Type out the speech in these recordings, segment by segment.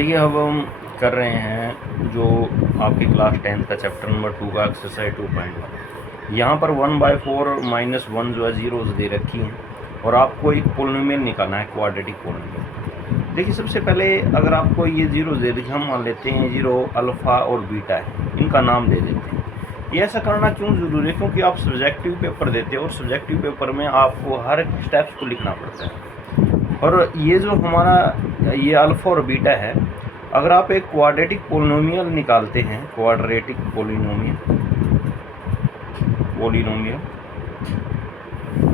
देखिए अब हम कर रहे हैं जो आपके क्लास 10 का चैप्टर नंबर 2 का एक्सरसाइज 2.1। यहाँ पर 1/4 माइनस 1 जो है जीरोस दे रखी हैं और आपको एक पोलिनोमियल निकालना है, क्वाड्रेटिक पोलिनोमियल। देखिए सबसे पहले अगर आपको ये जीरो दे देखिए, हम मान लेते हैं जीरो अल्फ़ा और बीटा है, इनका नाम दे देते हैं। ये ऐसा करना क्यों ज़रूरी है? क्योंकि आप सब्जेक्टिव पेपर देते हो और सब्जेक्टिव पेपर में आपको हर स्टेप्स को लिखना पड़ता है। और ये जो हमारा ये अल्फ़ा और बीटा है, अगर आप एक क्वाड्रेटिक पोलिनोमियल निकालते हैं, क्वाड्रेटिक पोलिनोमियल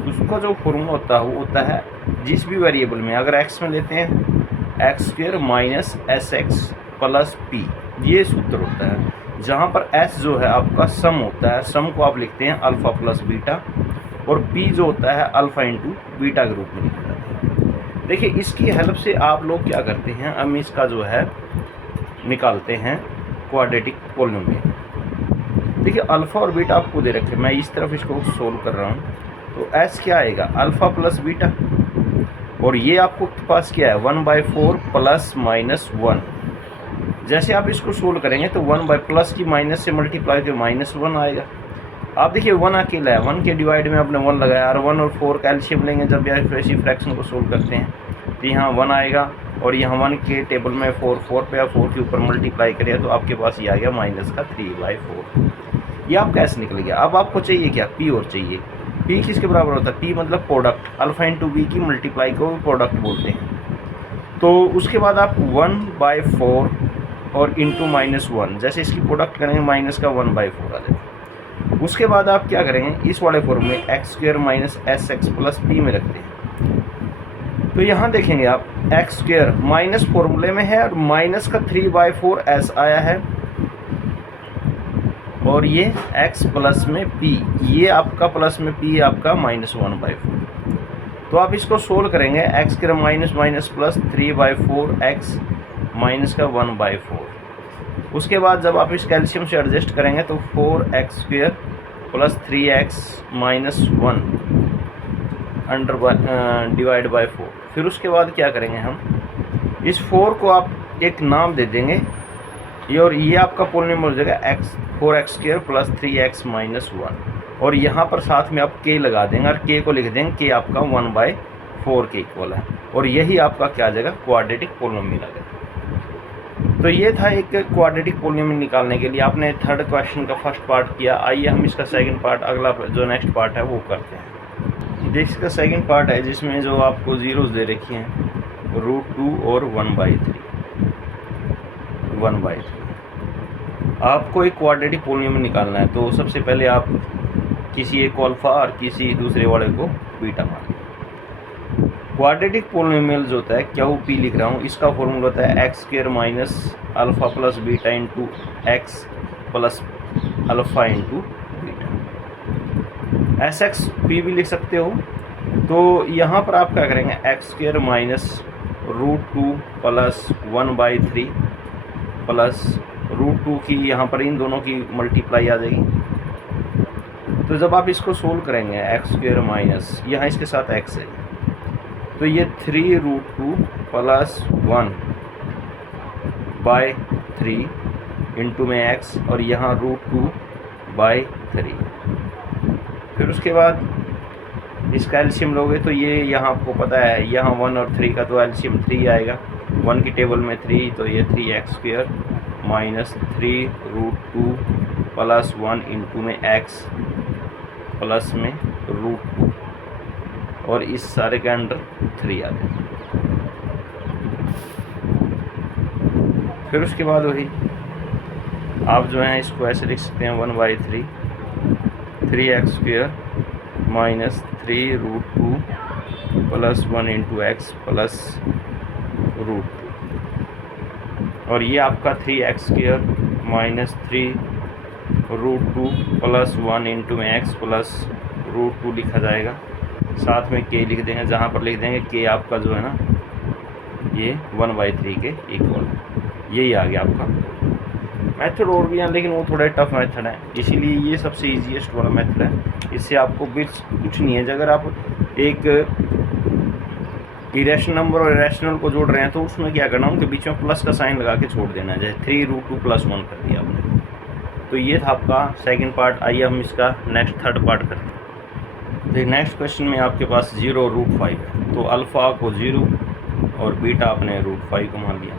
उसका जो फॉर्मूला होता है वो होता है जिस भी वेरिएबल में, अगर एक्स में लेते हैं x square minus S x plus P, ये सूत्र होता है। जहाँ पर एस जो है आपका सम होता है, सम को आप लिखते हैं अल्फ़ा प्लस बीटा, और पी जो होता है अल्फ़ा इंटू बीटा के रूप में लिखा जाता है। देखिए इसकी हेल्प से आप लोग क्या करते हैं, हम इसका जो है निकालते हैं क्वाड्रेटिक पोलिनोमियल। देखिए अल्फ़ा और बीटा आपको दे रखे, मैं इस तरफ इसको सोल्व कर रहा हूँ। तो एस क्या आएगा अल्फ़ा प्लस बीटा, और ये आपको पास क्या है 1/4 प्लस माइनस 1। जैसे आप इसको सोल्व करेंगे तो 1 बाई प्लस की माइनस से मल्टीप्लाई तो -1 आएगा। आप देखिए 1 अकेला है, 1 के डिवाइड में आपने 1 लगाया, और 1 और 4 का एलसीएम लेंगे जब ऐसी फ्रैक्शन को सोल्व करते हैं तो यहाँ 1 आएगा, और यहाँ 1 के टेबल में 4 पे या 4 के ऊपर मल्टीप्लाई करें तो आपके पास ये आ गया माइनस का 3/4। ये आपका ऐसे निकल गया। अब आपको चाहिए क्या, पी और चाहिए। पी किसके बराबर होता है, पी मतलब प्रोडक्ट, अल्फ़ा इंटू बी की मल्टीप्लाई को प्रोडक्ट बोलते हैं। तो उसके बाद आप 1/4 और इंटू -1, जैसे इसकी प्रोडक्ट करेंगे माइनस का 1/4 आ जाएगा। उसके बाद आप क्या करेंगे, इस वाले फॉर्म में x square minus S x plus P में रखते हैं। तो यहाँ देखेंगे आप एक्स स्क्वायर माइनस फॉर्मूले में है और माइनस का 3/4 एस आया है, और ये x प्लस में p, ये आपका प्लस में p आपका -1/4। तो आप इसको सोल्व करेंगे, x के minus minus plus 3/4 x minus का 1/4। उसके बाद जब आप इस कैल्शियम से एडजस्ट करेंगे तो 4x square plus 3x minus 1 under divide by 4। फिर उसके बाद क्या करेंगे, हम इस 4 को आप एक नाम दे देंगे, ये और ये आपका पोलिनोमियल हो जाएगा 4x square plus 3x minus 1, और यहाँ पर साथ में आप k लगा देंगे और k को लिख देंगे, k आपका 1/4 के इक्वल है, और यही आपका क्या आ जाएगा क्वाड्रेटिक पोलिनोमियल आ जाएगा। तो ये था एक क्वाड्रेटिक पोलिनोमियल निकालने के लिए। आपने थर्ड क्वेश्चन का फर्स्ट पार्ट किया, आइए हम इसका सेकंड पार्ट, अगला जो नेक्स्ट पार्ट है वो करते हैं। देखिए इसका सेकंड पार्ट है जिसमें जो आपको जीरोस दे रखी हैं √2 और 1/3। आपको एक क्वाड्रेटिक पोलिनोमियल निकालना है, तो सबसे पहले आप किसी एक को अल्फ़ा और किसी दूसरे वाले को बीटा मान लें। क्वाड्रेटिक पोलिनोमियल जो होता है, क्या वो पी लिख रहा हूँ, इसका फॉर्मूला होता है x square minus alpha plus beta into x plus alpha into beta. S x P भी लिख सकते हो। तो यहाँ पर आप क्या करेंगे, x square minus √2 plus 1/3 plus √2 की, यहाँ पर इन दोनों की मल्टीप्लाई आ जाएगी। तो जब आप इसको सोल्व करेंगे एक्स स्क्वायर माइनस, यहाँ इसके साथ x है, तो ये 3√2 प्लस 1/3 इंटू में x, और यहाँ √2/3। फिर उसके बाद इसका एलसीएम लोगे तो ये यहाँ आपको पता है, यहाँ 1 और 3 का तो एलसीएम 3 आएगा, 1 की टेबल में 3, तो ये 3x square minus 3√2 plus 1 into में x प्लस में √2, और इस सारे के अंडर 3 आ गया। फिर उसके बाद वही आप जो है इसको ऐसे लिख सकते हैं 1/3 3x square minus 3√2 plus 1 into x plus √2, और ये आपका 3x square minus 3√2 plus 1 into में एक्स प्लस √2 लिखा जाएगा। साथ में k लिख देंगे, जहाँ पर लिख देंगे k आपका जो है ना ये 1/3 के इक्वल। यही आ गया आपका। मेथड और भी हैं लेकिन वो थोड़ा टफ मेथड है, इसीलिए ये सबसे ईजीएस्ट वाला मेथड है। इससे आपको कुछ नहीं है। अगर आप एक इरेशनल नंबर और इरेशनल को जोड़ रहे हैं तो उसमें क्या करना, उनके बीच में प्लस का साइन लगा के छोड़ देना है, जैसे 3√2 + 1 कर दिया आपने। तो ये था आपका सेकंड पार्ट। आइए हम इसका नेक्स्ट थर्ड पार्ट करते हैं। तो नेक्स्ट क्वेश्चन में आपके पास 0 और √5 है, तो अल्फ़ा को 0 और बीटा आपने √5 को मान लिया।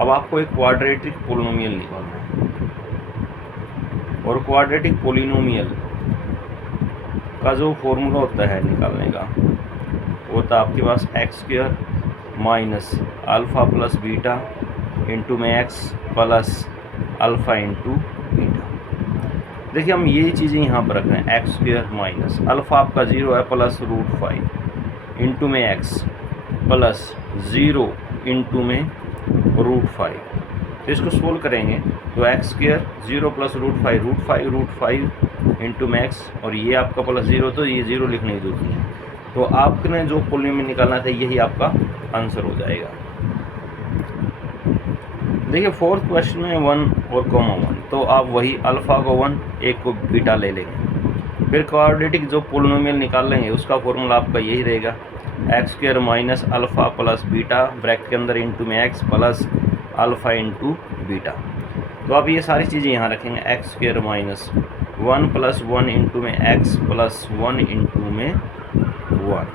अब आपको एक क्वाड्रेटिक पोलिनोमियल निकालना है, और क्वाड्रेटिक पोलिनोमियल का जो फॉर्मूला होता है निकालने का, वो होता है आपके पास x² minus alpha plus beta into में x plus alpha into beta. देखिए हम ये चीज़ें यहाँ पर रख रहे हैं, x² माइनस अल्फ़ा आपका 0 है प्लस √5 इंटू में x प्लस 0 इंटू में √5। तो इसको सोल्व करेंगे तो x² 0 प्लस √5 इंटू में x, और ये आपका प्लस 0 तो ये 0 लिखने की जरूरत नहीं है। तो आपने जो पोलिनोमियल निकालना था यही आपका आंसर हो जाएगा। देखिए फोर्थ क्वेश्चन में 1 और 1, तो आप वही अल्फ़ा को 1 एक को बीटा ले लेंगे। फिर क्वाड्रेटिक जो पोलिनोमियल निकाल लेंगे उसका फॉर्मूला आपका यही रहेगा, x² minus alpha plus beta bracket के अंदर इंटू में x plus alpha into beta. तो आप ये सारी चीज़ें यहाँ रखेंगे, x² माइनस 1 प्लस 1 इंटू में x प्लस 1 इंटू में 1।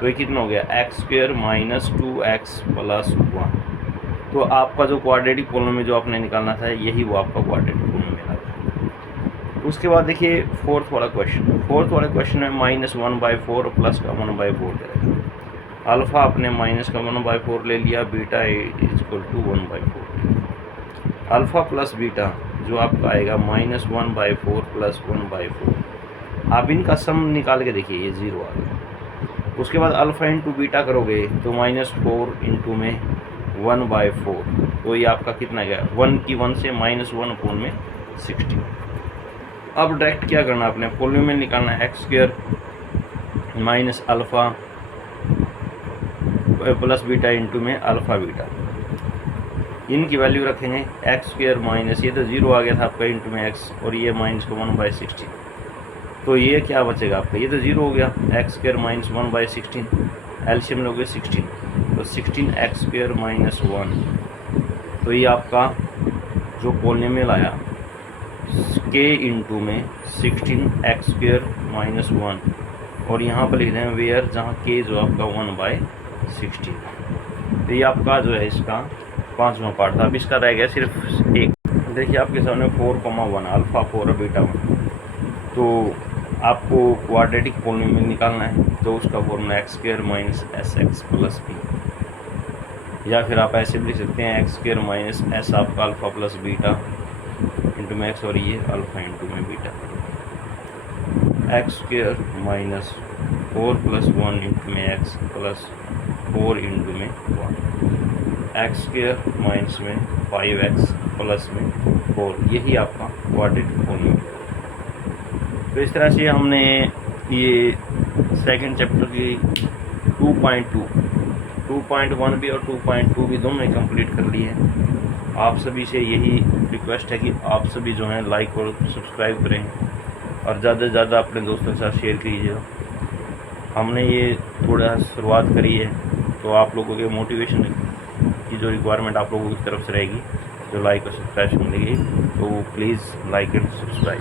तो ये कितना हो गया, x² माइनस 2x प्लस 1। तो आपका जो क्वाड्रेटिक पोलिनोमियल जो आपने निकालना था यही वो आपका क्वाड्रेटिक पोलिनोमियल आता है। उसके बाद देखिए फोर्थ वाला क्वेश्चन में -1/4 प्लस का 1/4 दे रहा है। अल्फ़ा आपने माइनस का 1/4 ले लिया, beta equal to 1/4। Alpha plus beta जो आपका आएगा -1/4 प्लस 1/4। आप इनका सम निकाल के देखिए, ये 0 आ गया। उसके बाद अल्फ़ा इंटू बीटा करोगे तो -4 इंटू में 1/4, तो ये आपका कितना गया, 1 की 1 से -1 अपोन में 60। अब डायरेक्ट क्या करना, आपने पोलिनोमियल निकालना है, x² minus alpha plus beta into में अल्फ़ा बीटा। इनकी वैल्यू रखेंगे, x² माइनस, ये तो 0 आ गया था आपका, इंटू में x, और ये माइनस को 1/16। तो ये क्या बचेगा आपका, ये तो 0 हो गया, x² माइनस 1/16, एलसीएम लोगे 16, तो 16x² माइनस 1। तो ये आपका जो पोलिनोमियल आया k इंटू में 16x² माइनस 1, और यहाँ पर लिख रहे हैं वेयर, जहाँ k जो आपका 1/16। तो ये आपका जो है इसका 5वां पार्ट था। अब इसका रह गया सिर्फ एक। देखिए आपके सामने 4,1 अल्फ़ा 4 और बीटा 1। तो आपको क्वाड्रेटिक पोलिनोमियल निकालना है, तो उसका formula x² minus sx plus b, या फिर आप ऐसे भी लिख सकते हैं x² माइनस s आपका अल्फ़ा प्लस बीटा इंटू में x, और ये अल्फ़ा इंटू में beta. x² minus 4 plus 1 into में x प्लस 4 इंटू में 1, x² माइनस में 5x प्लस में 4, यही आपका क्वाड्रेटिक पोलिनोमियल। तो इस तरह से हमने ये सेकंड चैप्टर की 2.2, 2.1 भी और 2.2 भी दोनों ने कंप्लीट कर ली है। आप सभी से यही रिक्वेस्ट है कि आप सभी जो हैं लाइक और सब्सक्राइब करें, और ज़्यादा से ज़्यादा अपने दोस्तों के साथ शेयर कीजिए। हमने ये थोड़ा शुरुआत करी है, तो आप लोगों के मोटिवेशन की जो रिक्वायरमेंट आप लोगों की तरफ से रहेगी, जो लाइक और सब्सक्राइब मिलेगी, तो प्लीज़ लाइक एंड सब्सक्राइब।